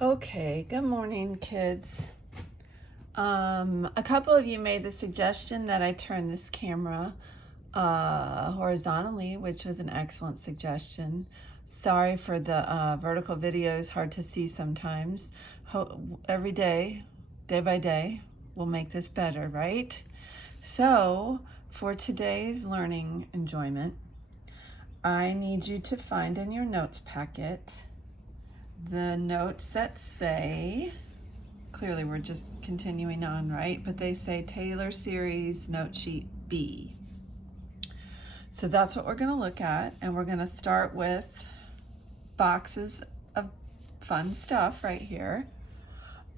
Okay, good morning, kids. A couple of you made the suggestion that I turn this camera horizontally, which was an excellent suggestion. Sorry for the vertical videos, hard to see sometimes. Every day, day by day, we'll make this better, right? So, for today's learning enjoyment, I need you to find in your notes packet the notes that say, clearly we're just continuing on, right? But they say Taylor Series Note Sheet B. So that's what we're going to look at, and we're going to start with boxes of fun stuff right here.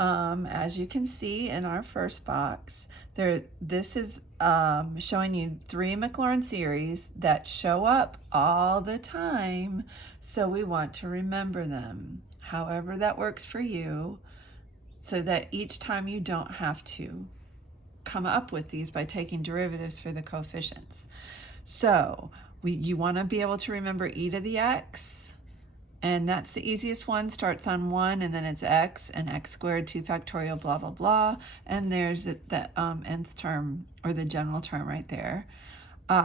As you can see in our first box, this is showing you 3 Maclaurin series that show up all the time, so we want to remember them, however that works for you, so that each time you don't have to come up with these by taking derivatives for the coefficients. So you want to be able to remember e to the x, and that's the easiest one. Starts on 1, and then it's x, and x squared 2 factorial blah blah blah, and there's the nth term, or the general term right there.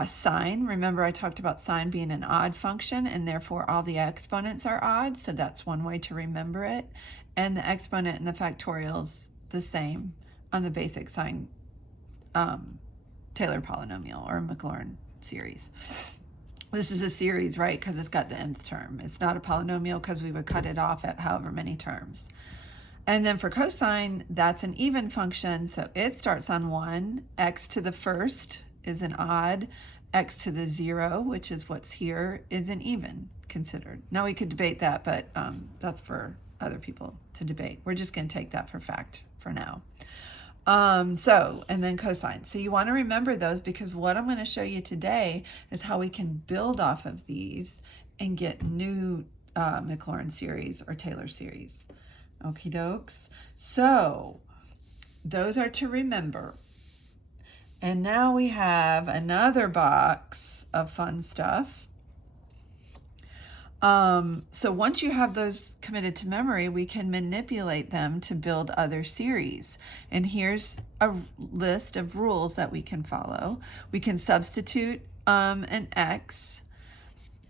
Sine, remember I talked about sine being an odd function, and therefore all the exponents are odd, so that's one way to remember it. And the exponent and the factorial's the same on the basic sine Taylor polynomial or Maclaurin series. This is a series, right, because it's got the nth term. It's not a polynomial because we would cut it off at however many terms. And then for cosine, that's an even function, so it starts on 1. X to the first is an odd. X to the 0, which is what's here, is an even considered. Now we could debate that, but that's for other people to debate. We're just going to take that for fact for now. And then cosine. So you want to remember those, because what I'm going to show you today is how we can build off of these and get new Maclaurin series or Taylor series. Okie dokes. So those are to remember. And now we have another box of fun stuff. So once you have those committed to memory, we can manipulate them to build other series. And here's a list of rules that we can follow. We can substitute an x.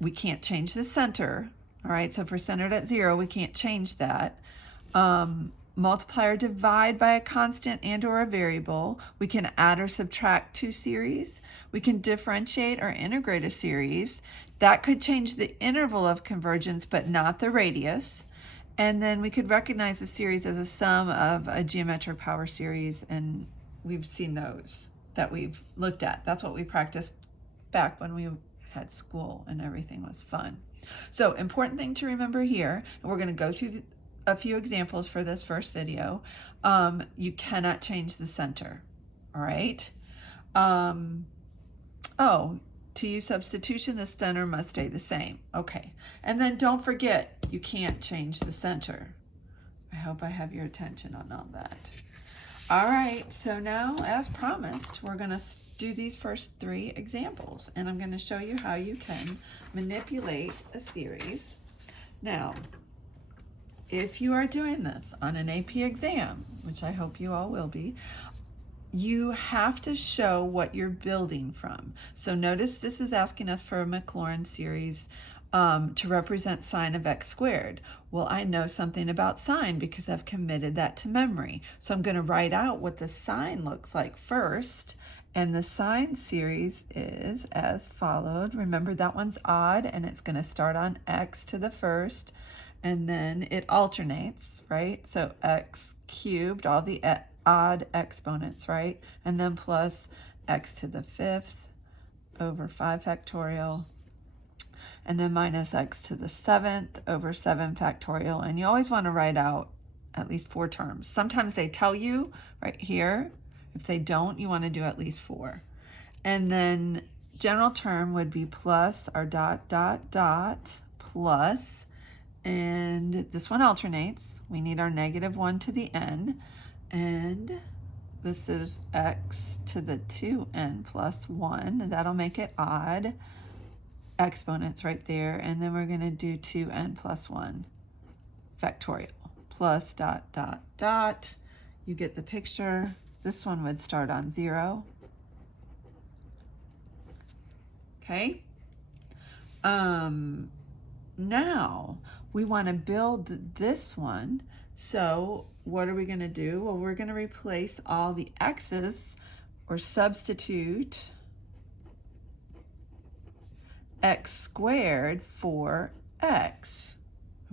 We can't change the center. All right, so if we're centered at 0, we can't change that. Multiply or divide by a constant and or a variable. We can add or subtract 2 series. We can differentiate or integrate a series. That could change the interval of convergence, but not the radius. And then we could recognize a series as a sum of a geometric power series, and we've seen those that we've looked at. That's what we practiced back when we had school and everything was fun. So important thing to remember here, and we're going to go through a few examples for this first video. You cannot change the center, all right? To use substitution, the center must stay the same. Okay, and then don't forget, you can't change the center. I hope I have your attention on all that. All right, so now, as promised, we're going to do these first 3 examples, and I'm going to show you how you can manipulate a series. Now, if you are doing this on an AP exam, which I hope you all will be, you have to show what you're building from. So notice this is asking us for a Maclaurin series to represent sine of x squared. Well, I know something about sine because I've committed that to memory. So I'm going to write out what the sine looks like first. And the sine series is as followed. Remember, that one's odd, and it's going to start on x to the first, and then it alternates, right? So x cubed, all the odd exponents, right? And then plus x to the 5th over 5 factorial, and then minus x to the 7th over 7 factorial. And you always want to write out at least 4 terms. Sometimes they tell you right here. If they don't, you want to do at least 4. And then general term would be plus our dot, dot, dot, plus, and this one alternates. We need our -1 to the n. And this is x to the 2n plus 1, and that'll make it odd. Exponents right there, and then we're going to do 2n plus 1 factorial plus dot, dot, dot. You get the picture. This one would start on 0. Okay. Now we want to build this one. So what are we going to do? Well, we're going to replace all the x's, or substitute x squared for x.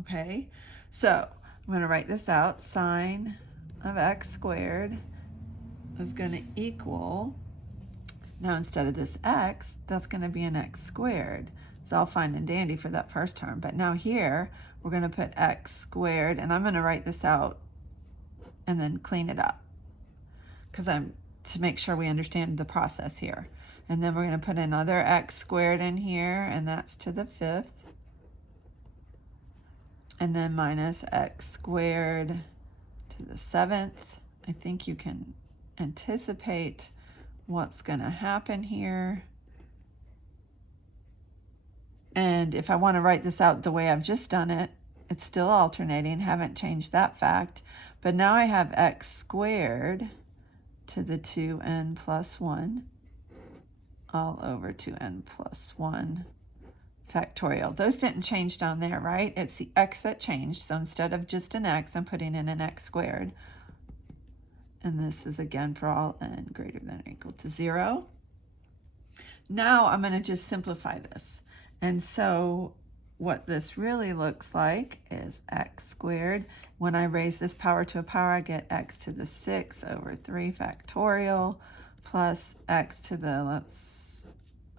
Okay, so I'm going to write this out. Sine of x squared is going to equal, now instead of this x, that's going to be an x squared. It's all fine and dandy for that first term, but now here we're going to put x squared, and I'm going to write this out and then clean it up because to make sure we understand the process here. And then we're going to put another x squared in here, and that's to the 5th. And then minus x squared to the 7th. I think you can anticipate what's going to happen here. And if I want to write this out the way I've just done it, it's still alternating, haven't changed that fact. But now I have x squared to the 2n plus 1 all over 2n plus 1 factorial. Those didn't change down there, right? It's the x that changed. So instead of just an x, I'm putting in an x squared. And this is again for all n greater than or equal to 0. Now I'm going to just simplify this. And so what this really looks like is x squared. When I raise this power to a power, I get x to the 6 over 3 factorial plus x to the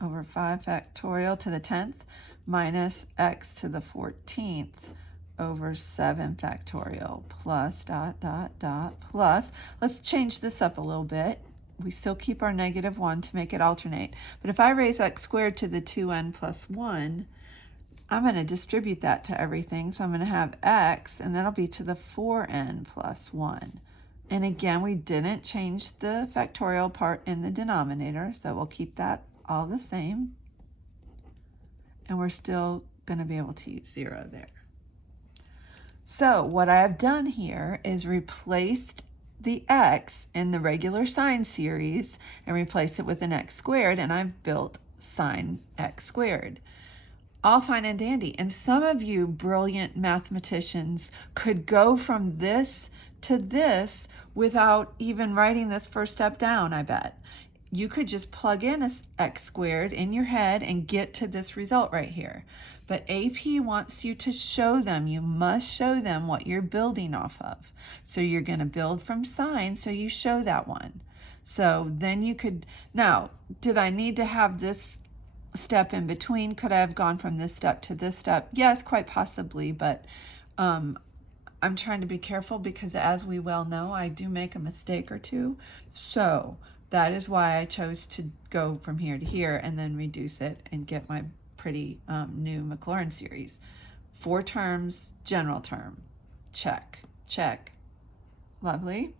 over 5 factorial to the 10th minus x to the 14th over 7 factorial plus dot, dot, dot, plus. Let's change this up a little bit. We still keep our -1 to make it alternate. But if I raise x squared to the 2n plus 1, I'm going to distribute that to everything. So I'm going to have x, and that'll be to the 4n plus 1. And again, we didn't change the factorial part in the denominator, so we'll keep that all the same. And we're still going to be able to use 0 there. So what I have done here is replaced the x in the regular sine series and replaced it with an x squared, and I've built sine x squared. All fine and dandy. And some of you brilliant mathematicians could go from this to this without even writing this first step down, I bet. You could just plug in a x squared in your head and get to this result right here. But AP wants you to show them, you must show them what you're building off of. So you're going to build from sine, so you show that one. So then you could, now, did I need to have this step in between? Could I have gone from this step to this step? Yes, quite possibly, but I'm trying to be careful because, as we well know, I do make a mistake or two. So that is why I chose to go from here to here and then reduce it and get my pretty new Maclaurin series. 4 terms, general term. Check, check. Lovely.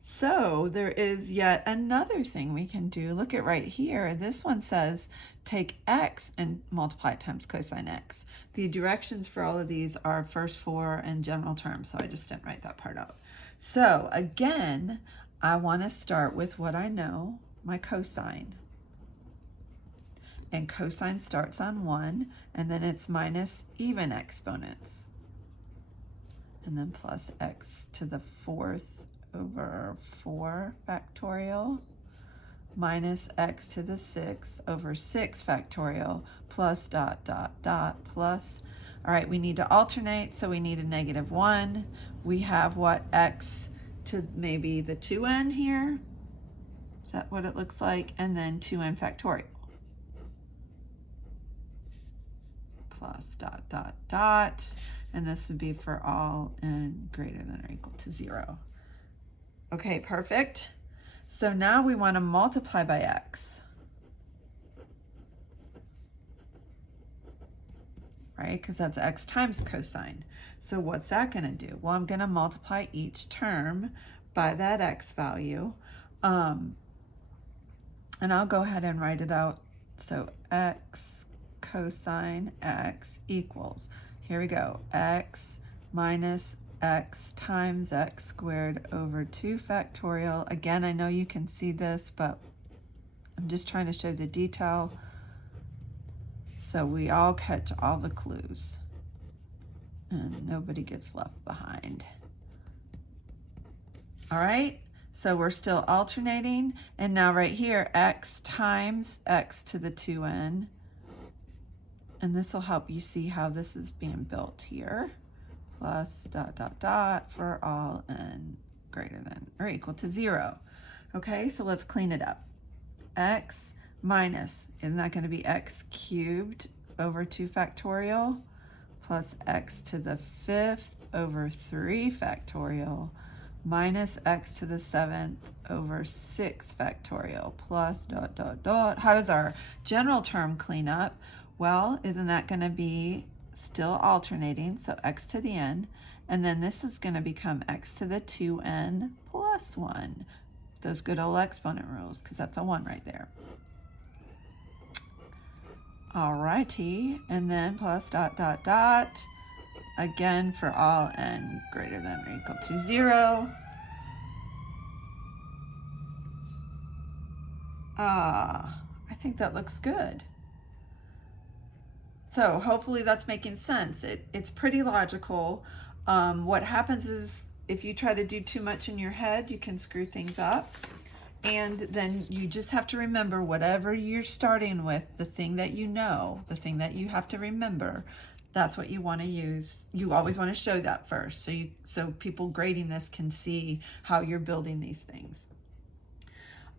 So there is yet another thing we can do. Look at right here. This one says take x and multiply it times cosine x. The directions for all of these are first 4 and general terms, so I just didn't write that part out. So again, I want to start with what I know, my cosine. And cosine starts on 1, and then it's minus even exponents. And then plus x to the 4th over 4 factorial minus x to the 6th over 6 factorial plus dot, dot, dot, plus. All right, we need to alternate, so we need a -1. We have what, x to maybe the 2n here? Is that what it looks like? And then 2n factorial. Plus dot, dot, dot. And this would be for all n greater than or equal to 0. Okay, perfect. So now we want to multiply by x. Right? Because that's x times cosine. So what's that going to do? Well, I'm going to multiply each term by that x value. And I'll go ahead and write it out. So x cosine x equals, here we go, x minus x times x squared over 2 factorial. Again, I know you can see this, but I'm just trying to show the detail so we all catch all the clues and nobody gets left behind. All right, so we're still alternating, and now right here, x times x to the 2n, and this will help you see how this is being built here, plus dot dot dot for all n greater than or equal to 0. Okay, so let's clean it up. X minus, isn't that going to be x cubed over 2 factorial plus x to the 5th over 3 factorial minus x to the 7th over 6 factorial plus dot dot dot. How does our general term clean up? Well, isn't that going to be still alternating, so x to the n, and then this is going to become x to the 2n plus 1. Those good old exponent rules, because that's a 1 right there. Alrighty, and then plus dot dot dot, again for all n greater than or equal to 0. I think that looks good. So hopefully that's making sense. It's pretty logical. What happens is if you try to do too much in your head, you can screw things up. And then you just have to remember whatever you're starting with, the thing that you know, the thing that you have to remember, that's what you want to use. You always want to show that first so people grading this can see how you're building these things.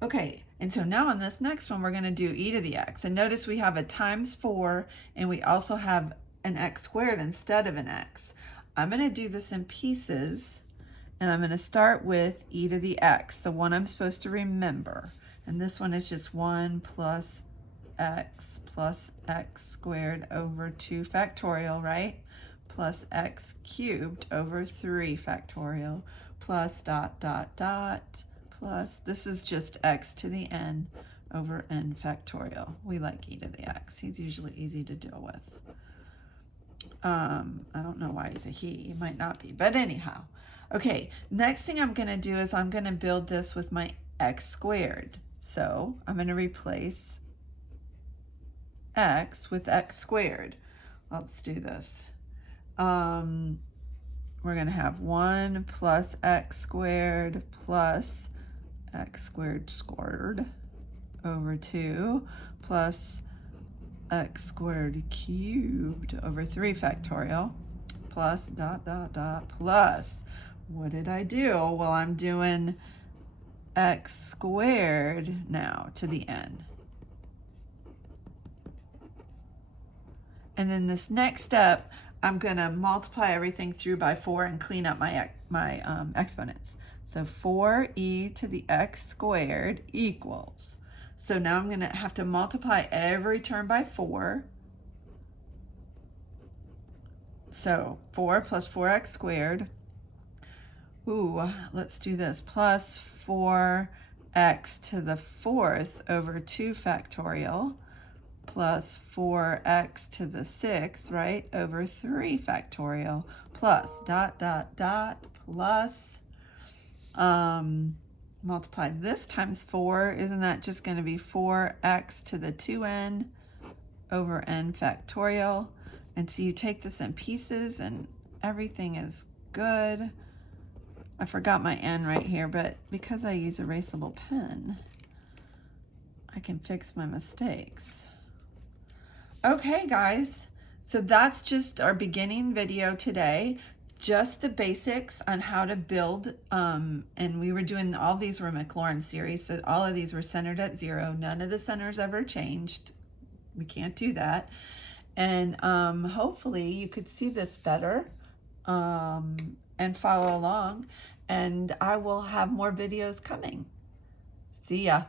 Okay, and so now on this next one, we're going to do e to the x. And notice we have a times 4, and we also have an x squared instead of an x. I'm going to do this in pieces, and I'm going to start with e to the x, the one I'm supposed to remember. And this one is just 1 plus x squared over 2 factorial, right? Plus x cubed over 3 factorial, plus dot dot dot, plus, this is just x to the n over n factorial. We like e to the x. He's usually easy to deal with. I don't know why he's a he might not be, but anyhow. Okay, next thing I'm going to do is I'm going to build this with my x squared. So I'm going to replace x with x squared. Let's do this. We're going to have 1 plus x squared plus x squared over 2 plus x squared cubed over 3 factorial plus dot dot dot plus, what did I do? Well, I'm doing x squared now to the n. And then this next step, I'm going to multiply everything through by 4 and clean up my exponents. So 4e to the x squared equals. So now I'm going to have to multiply every term by 4. So 4 plus 4x squared. Ooh, let's do this. Plus 4x to the 4th over 2 factorial. Plus 4x to the 6th, right, over 3 factorial. Plus dot dot dot plus. Multiply this times 4, isn't that just going to be 4x to the 2n over n factorial? And so you take this in pieces and everything is good. I forgot my n right here, but because I use erasable pen, I can fix my mistakes. Okay, guys, so that's just our beginning video today. Just the basics on how to build, and we were doing, all these were Maclaurin series, so all of these were centered at 0. None of the centers ever changed. We can't do that. And hopefully you could see this better and follow along, and I will have more videos coming. See ya.